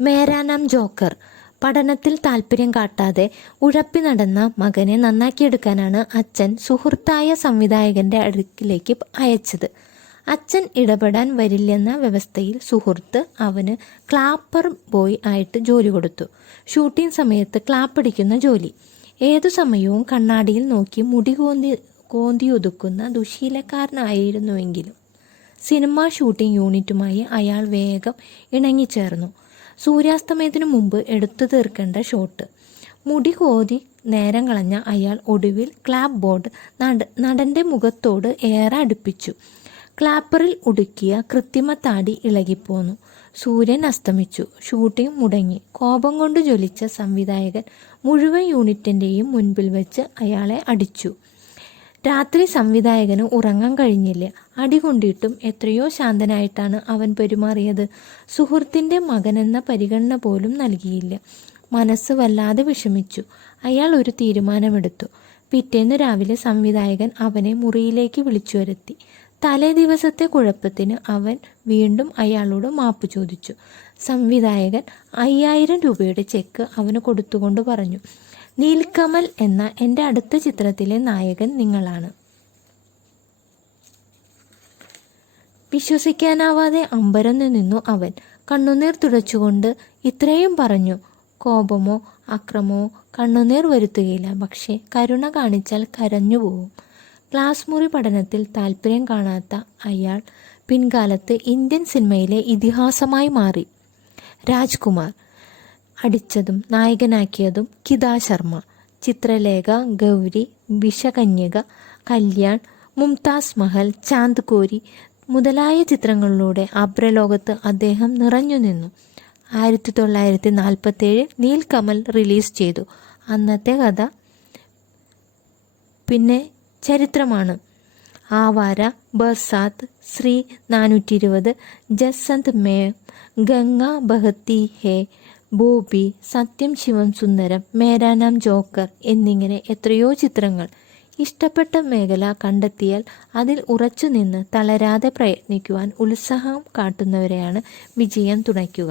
മേരാ നാം ജോക്കർ. പഠനത്തിൽ താല്പര്യം കാട്ടാതെ ഉഴപ്പി നടന്ന മകനെ നന്നാക്കിയെടുക്കാനാണ് അച്ഛൻ സുഹൃത്തായ സംവിധായകന്റെ അടുക്കിലേക്ക് അയച്ചത്. അച്ഛൻ ഇടപെടാൻ വരില്ലെന്ന വ്യവസ്ഥയിൽ സുഹൃത്ത് അവന് ക്ലാപ്പർ ബോയ് ആയിട്ട് ജോലി കൊടുത്തു. ഷൂട്ടിംഗ് സമയത്ത് ക്ലാപ്പടിക്കുന്ന ജോലി. ഏതു സമയവും കണ്ണാടിയിൽ നോക്കി മുടി കോന്തിയൊതുക്കുന്ന ദുശീലക്കാരനായിരുന്നുവെങ്കിലും സിനിമാ ഷൂട്ടിംഗ് യൂണിറ്റുമായി അയാൾ വേഗം ഇണങ്ങിച്ചേർന്നു. സൂര്യാസ്തമയത്തിനു മുമ്പ് എടുത്തു തീർക്കേണ്ട ഷോട്ട്. മുടി കോതി നേരം കളഞ്ഞ അയാൾ ഒടുവിൽ ക്ലാപ്പ് ബോർഡ് നടന്റെ മുഖത്തോട് ഏറെ അടുപ്പിച്ചു. ക്ലാപ്പറിൽ ഉടുക്കിയ കൃത്രിമ താടി ഇളകിപ്പോന്നു. സൂര്യൻ അസ്തമിച്ചു. ഷൂട്ടിംഗ് മുടങ്ങി. കോപം കൊണ്ട് ജ്വലിച്ച സംവിധായകൻ മുഴുവൻ യൂണിറ്റിന്റെയും മുൻപിൽ വെച്ച് അയാളെ അടിച്ചു. രാത്രി സംവിധായകന് ഉറങ്ങാൻ കഴിഞ്ഞില്ല. അടികൊണ്ടിട്ടും എത്രയോ ശാന്തനായിട്ടാണ് അവൻ പെരുമാറിയത്. സുഹൃത്തിന്റെ മകനെന്ന പരിഗണന പോലും നൽകിയില്ല. മനസ്സ് വല്ലാതെ വിഷമിച്ചു. അയാൾ ഒരു തീരുമാനമെടുത്തു. പിറ്റേന്നു രാവിലെ സംവിധായകൻ അവനെ മുറിയിലേക്ക് വിളിച്ചു വരുത്തി. തലേ ദിവസത്തെ കുഴപ്പത്തിന് അവൻ വീണ്ടും അയാളോട് മാപ്പ് ചോദിച്ചു. സംവിധായകൻ 5000 രൂപയുടെ ചെക്ക് അവന് കൊടുത്തുകൊണ്ട് പറഞ്ഞു, നീൽക്കമൽ എന്ന എൻ്റെ അടുത്ത ചിത്രത്തിലെ നായകൻ നിങ്ങളാണ്. വിശ്വസിക്കാനാവാതെ അമ്പരന്നു നിന്നു അവൻ. കണ്ണുനീർ തുടച്ചുകൊണ്ട് ഇത്രയും പറഞ്ഞു. കോപമോ അക്രമമോ കണ്ണുനീർ വരുത്തുകയില്ല, പക്ഷേ കരുണ കാണിച്ചാൽ കരഞ്ഞുപോകും. ക്ലാസ് മുറി പഠനത്തിൽ താല്പര്യം കാണാത്ത അയാൾ പിൻകാലത്ത് ഇന്ത്യൻ സിനിമയിലെ ഇതിഹാസമായി മാറി. രാജ്കുമാർ അടിച്ചതും നായകനാക്കിയതും കിതാ ശർമ്മ, ചിത്രലേഖ, ഗൗരി, വിഷകന്യക, കല്യാൺ, മുംതാസ് മഹൽ, ചാന്ദ് കോരി മുതലായ ചിത്രങ്ങളിലൂടെ അബ്രലോകത്ത് അദ്ദേഹം നിറഞ്ഞു നിന്നു. 1947 നീൽകമൽ റിലീസ് ചെയ്തു. അന്നത്തെ കഥ പിന്നെ ചരിത്രമാണ്. ആവാര, ബർസാത്ത്, ശ്രീ 420, ജസന്ത് മേം, ഗംഗ ബഹത്തി ഹേ, ബോബി, സത്യം ശിവം സുന്ദരം, മേരാ നാം ജോക്കർ എന്നിങ്ങനെ എത്രയോ ചിത്രങ്ങൾ. ഇഷ്ടപ്പെട്ട മേഖല കണ്ടെത്തിയാൽ അതിൽ ഉറച്ചു നിന്ന് തളരാതെ പ്രയത്നിക്കുവാൻ ഉത്സാഹം കാട്ടുന്നവരെയാണ് വിജയം തുണയ്ക്കുക.